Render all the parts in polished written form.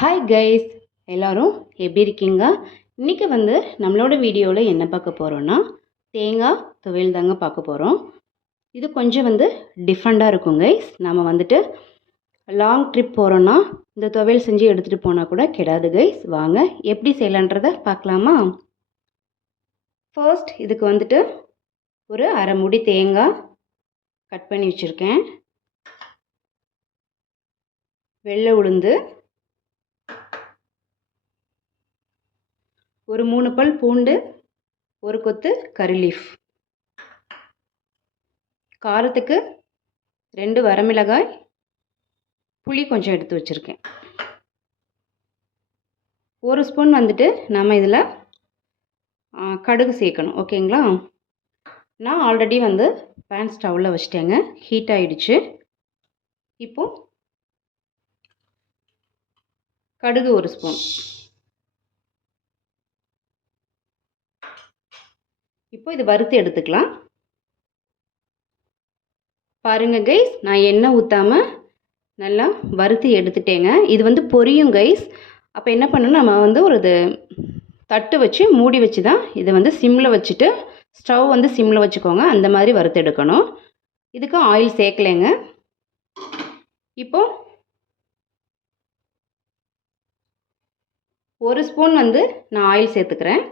Hi guys, எல்லோரும் எப்படி இருக்கீங்க? இன்றைக்கி நம்மளோட வீடியோவில் என்ன பார்க்க போகிறோன்னா தேங்காய் துவையல் தாங்க பார்க்க போகிறோம். இது கொஞ்சம் டிஃப்ரெண்ட்டாக இருக்கும் கைஸ். நம்ம லாங் ட்ரிப் போகிறோன்னா இந்த துவையல் செஞ்சு எடுத்துகிட்டு போனால் கூட கெடாது கைஸ். வாங்க எப்படி செய்யலான்றதை பார்க்கலாமா? ஃபர்ஸ்ட் இதுக்கு ஒரு அரை முடி தேங்காய் கட் பண்ணி வச்சுருக்கேன். வெள்ளை உளுந்து, ஒரு 3 பல் பூண்டு, ஒரு கொத்து கறி லீஃப், காரத்துக்கு 2 வரமிளகாய், புளி கொஞ்சம் எடுத்து வச்சுருக்கேன். ஒரு ஸ்பூன் நம்ம இதில் கடுகு சேர்க்கணும். ஓகேங்களா? நான் ஆல்ரெடி பேன் ஸ்டவ்வில் வச்சிட்டேங்க. ஹீட் ஆகிடுச்சு. இப்போது கடுகு ஒரு ஸ்பூன். இப்போ இது வறுத்து எடுத்துக்கலாம். பாருங்கள் கைஸ், நான் எண்ணெய் ஊற்றாமல் நல்லா வறுத்து எடுத்துட்டேங்க. இது பொரியும் கைஸ். அப்போ என்ன பண்ணணும், நம்ம ஒரு தட்டு வச்சு மூடி வச்சு தான் இதை சிம்மில் வச்சுட்டு, ஸ்டவ் சிம்மில் வச்சுக்கோங்க. அந்த மாதிரி வறுத்து எடுக்கணும். இதுக்கு ஆயில் சேர்க்கலைங்க. இப்போது ஒரு ஸ்பூன் நான் ஆயில் சேர்த்துக்கிறேன்.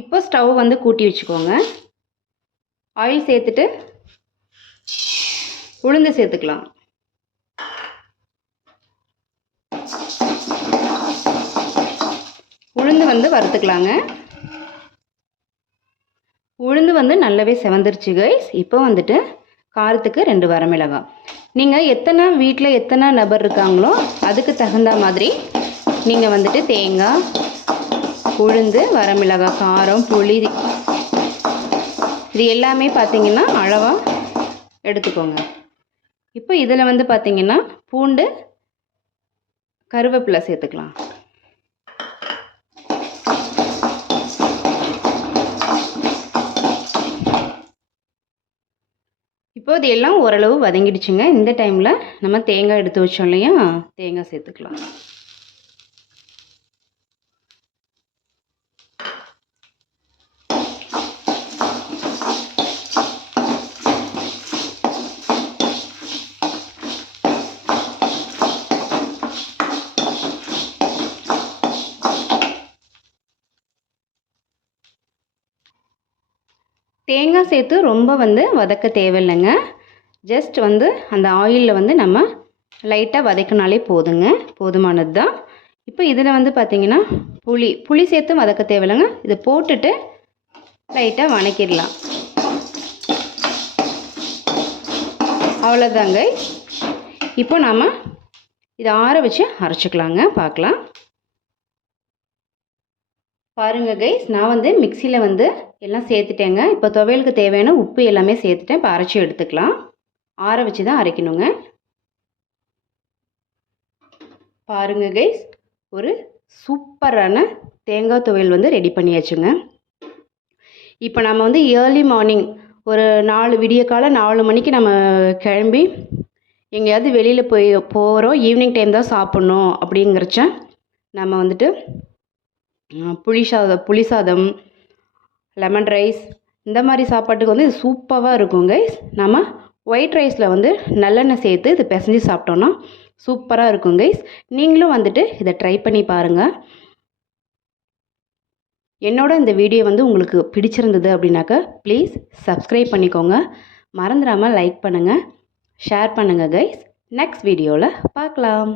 இப்போ ஸ்டவ் கூட்டி வச்சுக்கோங்க. ஆயில் சேர்த்துட்டு உளுந்து சேர்த்துக்கலாம். உளுந்து வறுத்துக்கலாங்க. உளுந்து நல்லாவே செவந்துருச்சு கைஸ். இப்போ காரத்துக்கு 2 வரமிளகாய். நீங்கள் வீட்டில் எத்தனை நபர் இருக்காங்களோ அதுக்கு தகுந்த மாதிரி நீங்கள் தேங்காய், உளுந்து, வரமிளகாய், காரம், புளி இது எல்லாமே பார்த்தீங்கன்னா அளவாக எடுத்துக்கோங்க. இப்போ இதில் பார்த்தீங்கன்னா பூண்டு, கருவேப்பிலை சேர்த்துக்கலாம். இப்போ இது எல்லாம் ஓரளவு வதங்கிடுச்சுங்க. இந்த டைமில் நம்ம தேங்காய் எடுத்து வச்சோம் இல்லையா, தேங்காய் சேர்த்துக்கலாம். தேங்காய் சேர்த்து ரொம்ப வதக்க தேவையில்லைங்க. ஜஸ்ட் அந்த ஆயிலில் நம்ம லைட்டாக வதக்கினாலே போதுங்க, போதுமானது தான். இப்போ இதில் பார்த்தீங்கன்னா புளி சேர்த்து வதக்க தேவையில்லைங்க. இதை போட்டுட்டு லைட்டாக வதக்கிடலாம். அவ்வளோதாங்க. இப்போ நாம் இதை ஆற வச்சு அரைச்சிக்கலாங்க. பார்க்கலாம். பாருங்கள் கைஸ், நான் மிக்சியில் எல்லாம் சேர்த்துட்டேங்க. இப்போ துவையலுக்கு தேவையான உப்பு எல்லாமே சேர்த்துட்டேன். இப்போ அரைச்சி எடுத்துக்கலாம். ஆற வச்சு தான் அரைக்கணுங்க. பாருங்கள் கைஸ், ஒரு சூப்பரான தேங்காய் துவையல் ரெடி பண்ணியாச்சுங்க. இப்போ நம்ம ஏர்லி மார்னிங் ஒரு 4 விடிய காலை 4 மணிக்கு நம்ம கிளம்பி எங்கேயாவது வெளியில் போகிறோம், ஈவினிங் டைம் தான் சாப்பிட்ணும் அப்படிங்கிறச்ச நம்ம புளி சாதம், லெமன் ரைஸ் இந்த மாதிரி சாப்பாட்டுக்கு இது சூப்பராக இருக்கும் கைஸ். நம்ம ஒயிட் ரைஸில் நல்லெண்ணெய் சேர்த்து இது பிசைஞ்சு சாப்பிட்டோன்னா சூப்பராக இருக்கும் கைஸ். நீங்களும் இதை ட்ரை பண்ணி பாருங்கள். என்னோட இந்த வீடியோ உங்களுக்கு பிடிச்சிருந்தது அப்படின்னாக்கா ப்ளீஸ் சப்ஸ்கிரைப் பண்ணிக்கோங்க. மறந்துடாமல் லைக் பண்ணுங்கள், ஷேர் பண்ணுங்கள் கைஸ். நெக்ஸ்ட் வீடியோவில் பார்க்கலாம்.